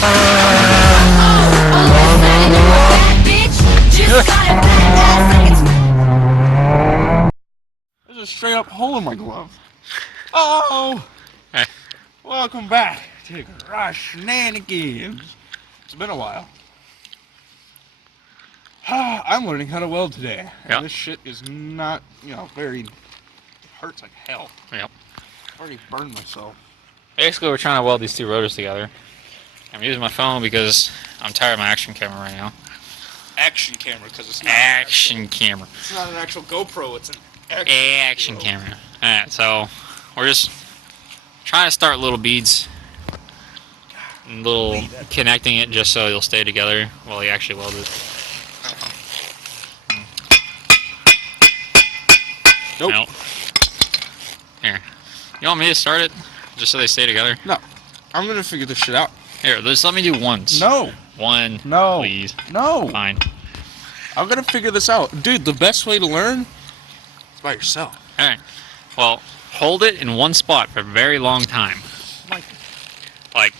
There's a straight up hole in my glove. Oh! Hey. Welcome back to Shenanigans. It's been a while. I'm learning how to weld today. And yep. This shit is not, very... It hurts like hell. Yep. I've already burned myself. Basically, we're trying to weld these two rotors together. I'm using my phone because I'm tired of my action camera right now. Action camera, because it's not camera. It's not an actual GoPro, it's an action camera. Alright, so we're just trying to start little beads. Little connecting it just so you'll stay together while you actually weld it. Nope. Here. You want me to start it? Just so they stay together? No. I'm gonna figure this shit out. Here, just let me do once. No. One. No. Please. No. Fine. I'm gonna figure this out. Dude, the best way to learn is by yourself. Alright. Well, hold it in one spot for a very long time. Like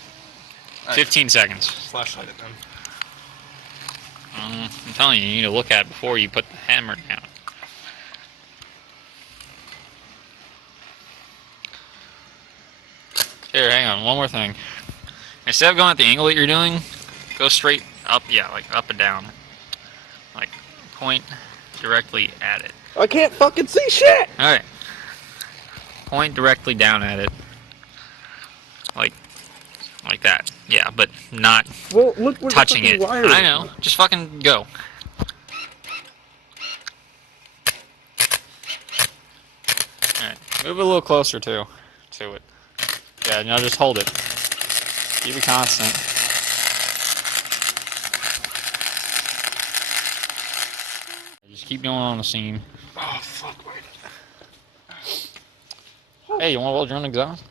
15 seconds. Flashlight it then. I'm telling you, you need to look at it before you put the hammer down. Here, hang on, one more thing. Instead of going at the angle that you're doing, go straight up, like up and down. Like, point directly at it. I can't fucking see shit! Alright. Point directly down at it. Like that. Yeah, but not touching it. I know. Just fucking go. Alright. Move it a little closer to it. Yeah, now just hold it. Keep it constant. Just keep going on the seam. Oh, fuck, wait. Hey, you want to weld your own exhaust?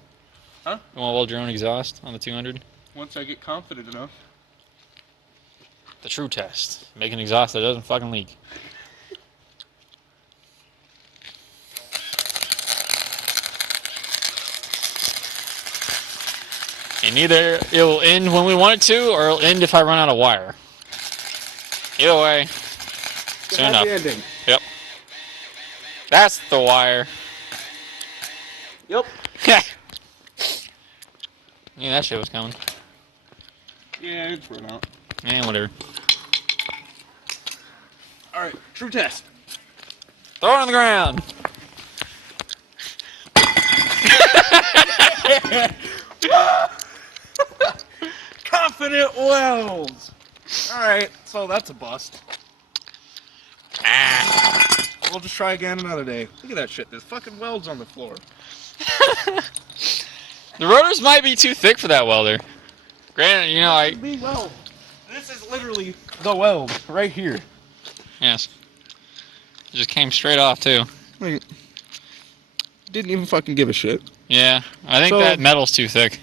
Huh? You want to weld your own exhaust on the 200? Once I get confident enough. The true test. Make an exhaust that doesn't fucking leak. And either it'll end when we want it to, or it'll end if I run out of wire. Either way, soon enough. Ending. Yep. That's the wire. Yep. Yeah, that shit was coming. Yeah, it's run out. Eh, whatever. Alright, true test. Throw it on the ground. Confident welds. Alright, so that's a bust. We'll just try again another day. Look at that shit. There's fucking welds on the floor. The rotors might be too thick for that welder. Granted, Weld. This is literally the weld right here. Yes. It just came straight off too. Wait. Didn't even fucking give a shit. Yeah, I think that metal's too thick.